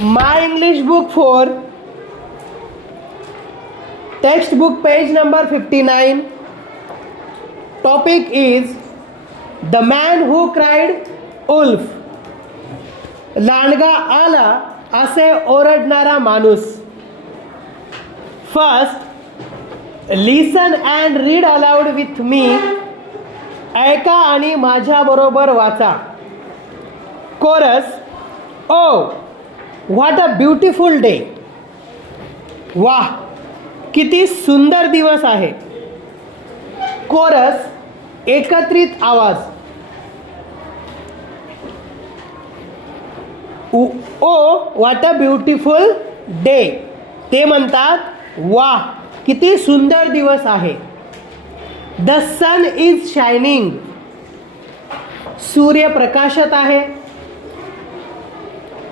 My English book 4, textbook page number 59. Topic is The Man Who Cried Wolf. लांडगा आला असे ओरडणारा माणूस. First listen and read aloud with me. ऐका आणि माझ्याबरोबर वाचा. Chorus. Oh what a beautiful day. वाह किती सुंदर दिवस आहे. कोरस एकत्रित आवाज. Oh what a beautiful day. ते म्हणतात वाह किती सुंदर दिवस आहे. The sun is shining. सूर्य प्रकाशत आहे.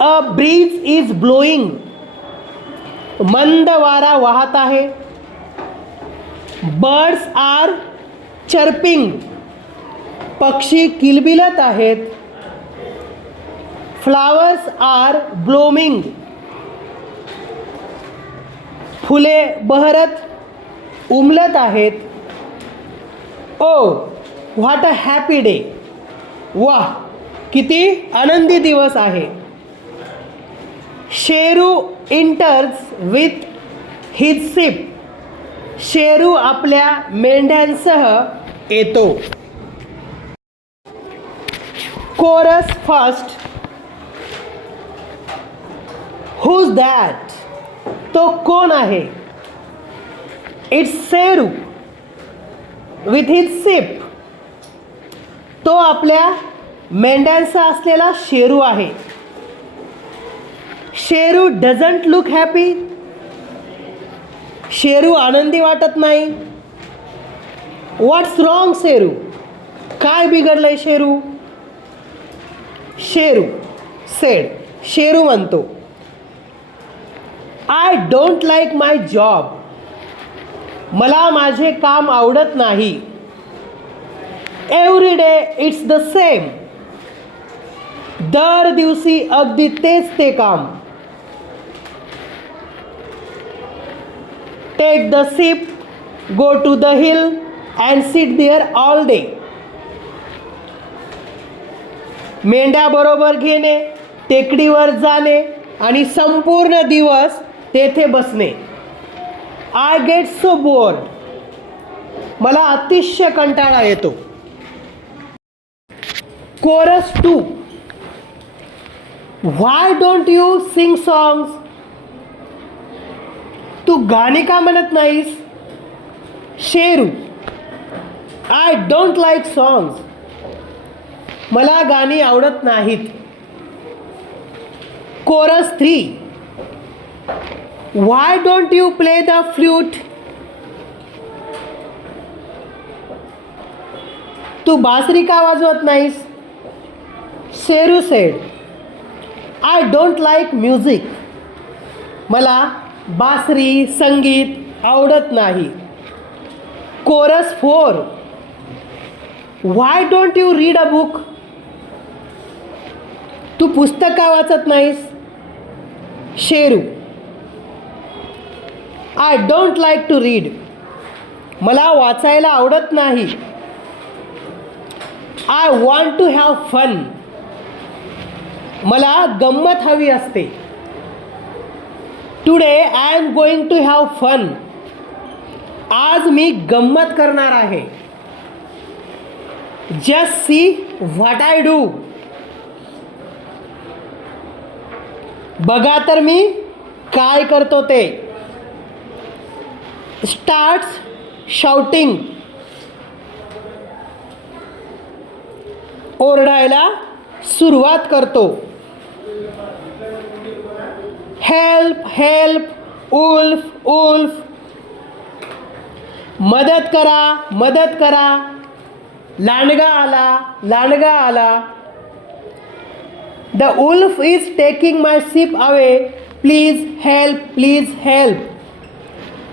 A breeze is blowing. मंद वारा वाहत आहे. Birds are chirping. पक्षी किलबिलत आहेत. Flowers R ब्लोमिंग. फुले बहरत उमलत आहेत. Oh what a happy day. वाह किती आनंदी दिवस आहे. Sheru enters with his sheep. Sheru आपल्या मेंढ्यांसह येतो. Chorus first. Who's that. तो कोण आहे. It's Sheru with his sheep. तो आपल्या मेंढ्यांचा असलेला शेरू आहे. Sheru doesn't look happy. Sheru आनंदी वाटत नाही. What's wrong Sheru. काय बिघडलंय शेरू. शेरू सेड. शेरू म्हणतो I don't like my job. मला माझे काम आवडत नाही. Every day it's the same. दर दिवशी अगदी तेच ते काम. Take the sheep. Go to the hill and sit there all day. मेंढ्याबरोबर घेणे. टेकडीवर जाणे आणि संपूर्ण दिवस तेथे बसणे. I get so bored. मला अतिशय कंटाळा येतो. Chorus 2. Why don't you sing songs. तू गाणी का म्हणत नाहीस. Sheru I don't like songs. मला गाणी आवडत नाहीत. Chorus 3. Why don't you play the flute. तू बासरी का वाजवत नाहीस. Sheru said I don't like music. मला बासरी संगीत आवडत नाही. Chorus 4. Why don't you read a book. तू पुस्तक का वाचत नाहीस. Sheru I don't like to read. मला वाचायला आवडत नाही. I want to have fun. मला गंमत हवी असते. Today I am going to have fun. आज मी गंमत करणार आहे. Just see what I do. बघा तर मी काय करतो ते. Starts shouting. ओरडायला सुरुवात करतो. Help help. Wolf wolf. मदत करा मदत करा. लांडगा आला लांडगा आला. The wolf is taking my sheep away. Please help please help.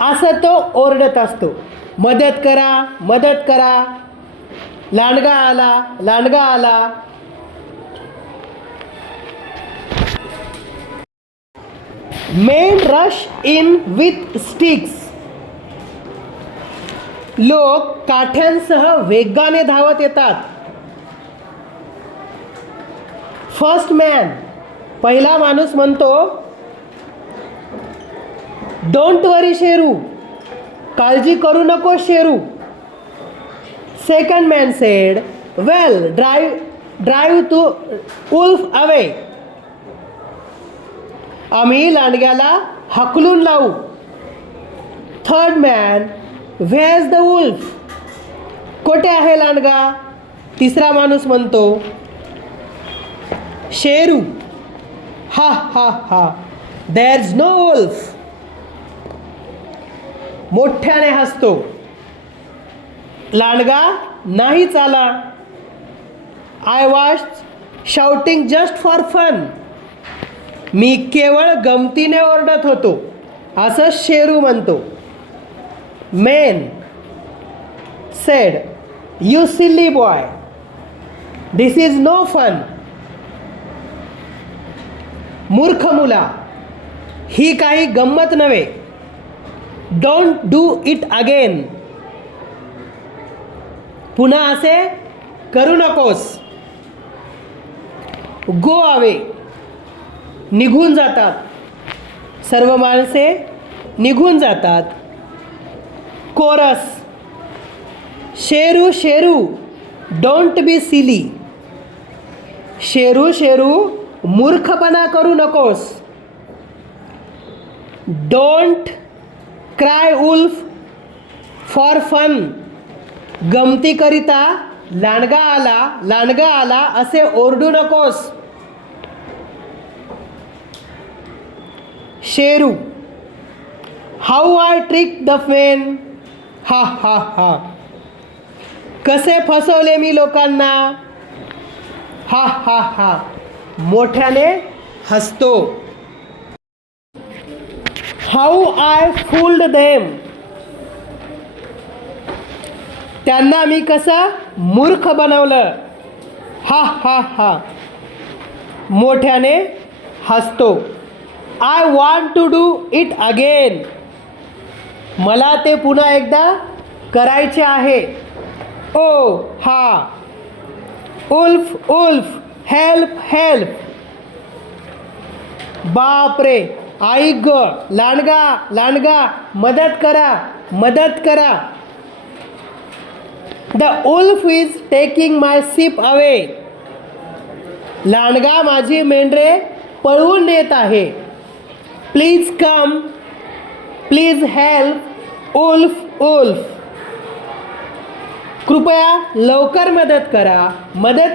असं तो ओरडत असतो. मदत करा मदत करा. लांडगा आला लांडगा आला. Main rush in with sticks. लोक काठ्यांसह वेगाने धावत येतात. फर्स्ट मॅन, पहिला माणूस म्हणतो, डोंट वरी शेरू, काळजी करू नको Sheru. Second man said, we'll drive to wolf away, आम्ही लांडग्याला हकलून लावू. Third man, where's the wolf, कोठे आहे लांडगा. तिसरा माणूस म्हणतो, शेरू, हा हा हा, देअर्स नो वुल्फ, मोठ्याने हसतो. लांडगा नाहीच आला. I was shouting just for fun, मी केवळ गमतीने ओरडत होतो, असं शेरू म्हणतो. Men said, you silly boy, this is no fun, मूर्ख मुला, ही काही गंमत नव्हे. डोंट डू इट अगेन, पुन्हा असे करू नकोस. गो अवे, निघून जातात. सर्व माणसे निघून जातात. Chorus, Sheru Sheru, don't be silly, Sheru Sheru, मूर्खपणा करू नकोस. Don't cry wolf for fun, गमतीकरिता लांडगा आला असे ओरडू नकोस. Sheru, how I trick the men, हा हा हा, कसे फसवले मी लोकांना, हा हा हा, मोठ्याने हसतो. हाऊ आय फूल्ड देम, त्यांना मी कसं मूर्ख बनवलं, हा हा हा, मोठ्याने हसतो. I want to do it again, मला ते पुन्हा एकदा करायचे आहे. ओ हा, उल्फ उल्फ, हेल्प हेल्प, बापरे, आई ग, लांडगा, मदत करा. The wolf is taking my sheep away, लांडगा माझी मेंढरे पळवून नेत आहे. Please come, please help wolf, कृपया लवकर मदत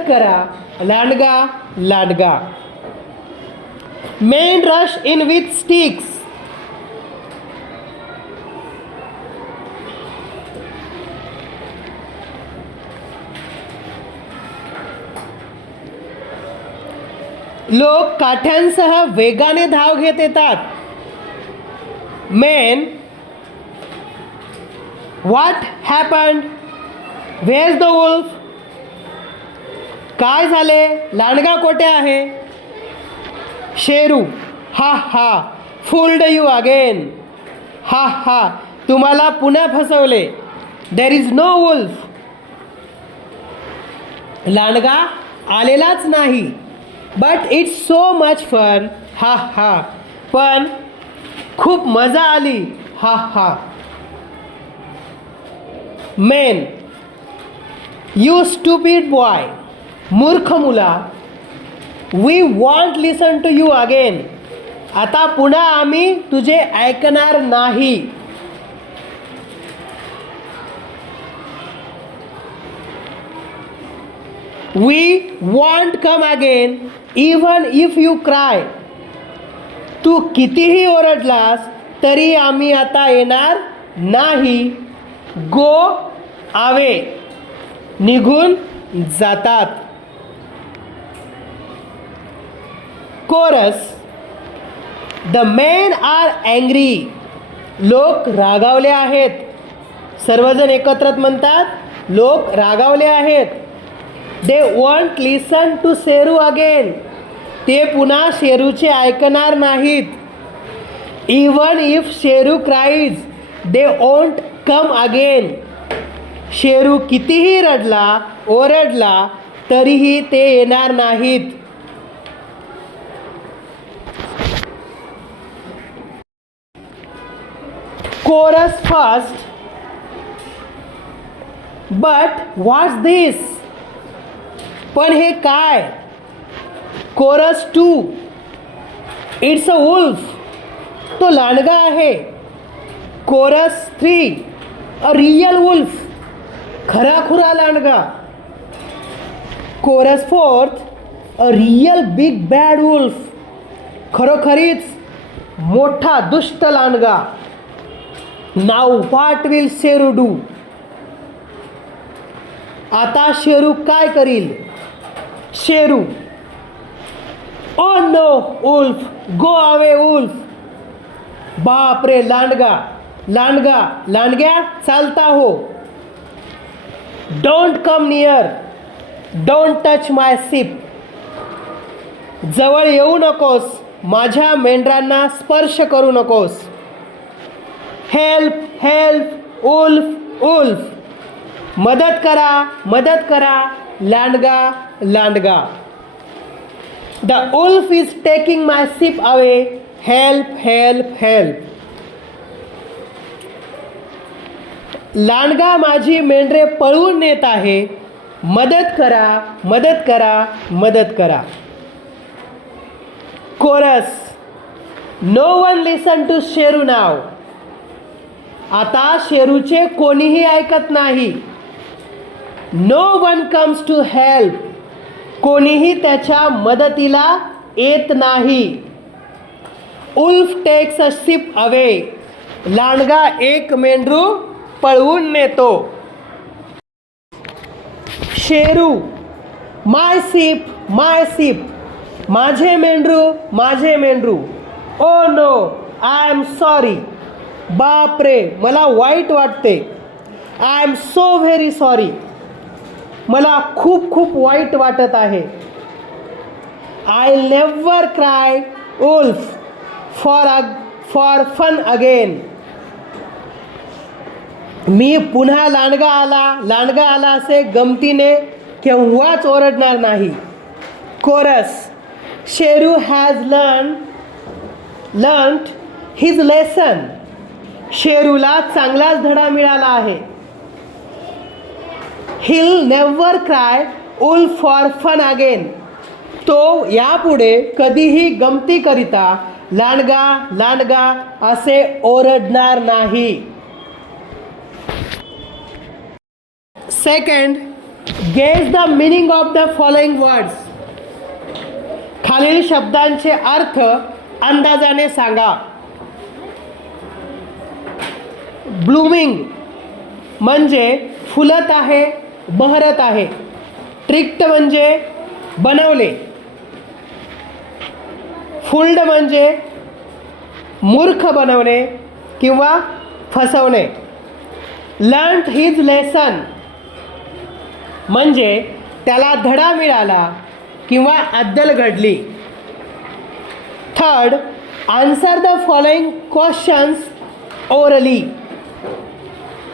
करा लांडगा. Men rush in with sticks, लोक काठ्यांसह वेगाने धाव घेत येतात. Men, what happened, where's the wolf, काय झाले, लांडगा कोठे आहे. शेरू, हा हा, फूल्ड यू अगेन, हा हा, तुम्हाला पुन्हा फसवले. देर इज नो वुल्फ, लांडगा आलेलाच नाही. But it's so much fun, हा हा, पण खूप मजा आली, हा हा. मेन, यू स्टुपिड बॉय, मूर्ख मुला, we won't listen to you again, आता पुन्हा आम्ही तुझे ऐकणार नाही. We won't come again even if you cry, तू कितीही ओरडलास तरी आम्ही आता येणार नाही. गो अवे, निघून जातात. Chorus, the men are angry, लोक रागावले आहेत. सर्वजण एकत्र म्हणतात, लोक रागावले आहेत. They won't listen to Sheru again, ते पुन्हा शेरूचे ऐकणार नाहीत. Even if Sheru cries they won't come again. Sheru कितीही रडला ओरडला तरीही ते येणार नाहीत. Chorus first, but what's this. पण हे काय. Chorus two, it's a wolf. तो लांडगा आहे. Chorus three, a real wolf. खराखुरा लांडगा. कोरस फोर्थ, अ रियल बिग बॅड वुल्फ. खरोखरीच मोठा दुष्ट लांडगा. Now what will Sheru do. आता शेरू काय करील. Sheru, oh no wolf, go away wolf. बापरे लांडगा. लांडगा, लांडग्या चालता हो. Don't come near, don't touch my sheep. जवळ येऊ नकोस, माझ्या मेंढरांना स्पर्श करू नकोस. Help help wolf wolf. मदत करा मदत करा, लांडगा लांडगा. The wolf is taking my sheep away, help help help. लांडगा माझी मेंढरे पळवून नेत आहे, मदत करा मदत करा मदत करा. Chorus, no one listen to Sheru now. आता शेरूचे कोणीही ऐकत नाही. No one comes to help. कोणीही त्याच्या मदतीला येत नाही. Wolf takes a sheep away. लांडगा एक मेंढरू पळवून नेतो. Sheru, my sheep my sheep. माझे मेंढरू माझे मेंढरू. Oh no, I am sorry. बापरे मला वाईट वाटते. I am so very sorry. मला खूप खूप वाईट वाटत आहे. I never cry wolf for fun again. मी पुन्हा लांडगा आला असे गमतीने केव्हाच ओरडणार नाही. Chorus, Sheru has learned his lesson. शेरूला चांगलाच धडा मिळाला आहे. He'll never cry wolf for fun again. तो यापुढे कधीही गमतीकरिता लांडगा लांडगा असे ओरडणार नाही. Second, guess the meaning of the following words. खालील शब्दांचे अर्थ अंदाजाने सांगा. ब्लूमिंग म्हणजे फुलत आहे, बहरत आहे. ट्रिक्ट म्हणजे बनवले. फुल्ड म्हणजे मूर्ख बनवणे किंवा फसवणे. लर्न्ड हिज लेसन म्हणजे त्याला धडा मिळाला किंवा अद्दल घडली. Third, answer the following questions orally.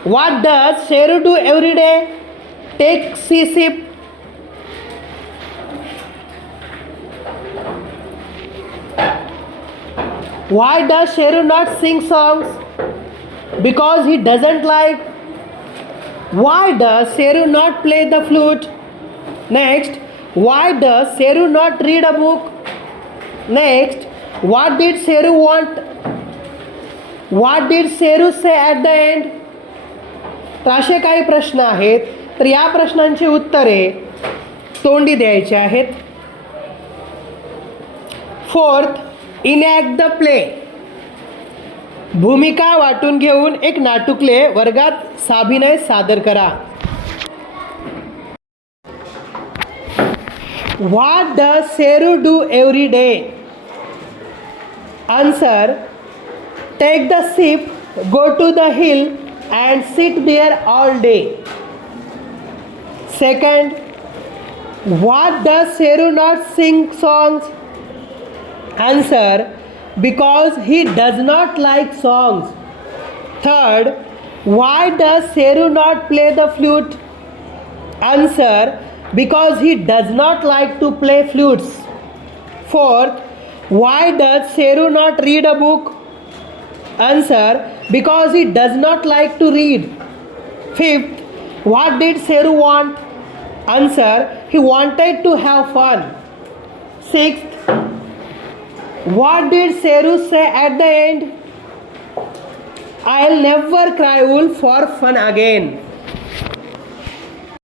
What does Sheru do every day. Take see sip. Why does Sheru not sing songs? Because he doesn't like. Why does Sheru not play the flute? Next, why does Sheru not read a book? Next, what did Sheru want? What did Sheru say at the end? तर असे काही प्रश्न आहेत. तर या प्रश्नांची उत्तरे तोंडी द्यायची आहेत. Fourth, enact the play. भूमिका वाटून घेऊन एक नाटुकले वर्गात साभिनय सादर करा. What does Sheru do every day. Answer, take the sheep, go to the hill and sit there all day. Second, what does Sheru not sing songs? Answer, because he does not like songs. Third, why does Seru not play the flute? Answer, because he does not like to play flutes. Fourth, why does Seru not read a book? Answer, because he does not like to read. Fifth, what did Seru want? Answer, he wanted to have fun. Sixth, what did Seru say at the end? I'll never cry wolf for fun again.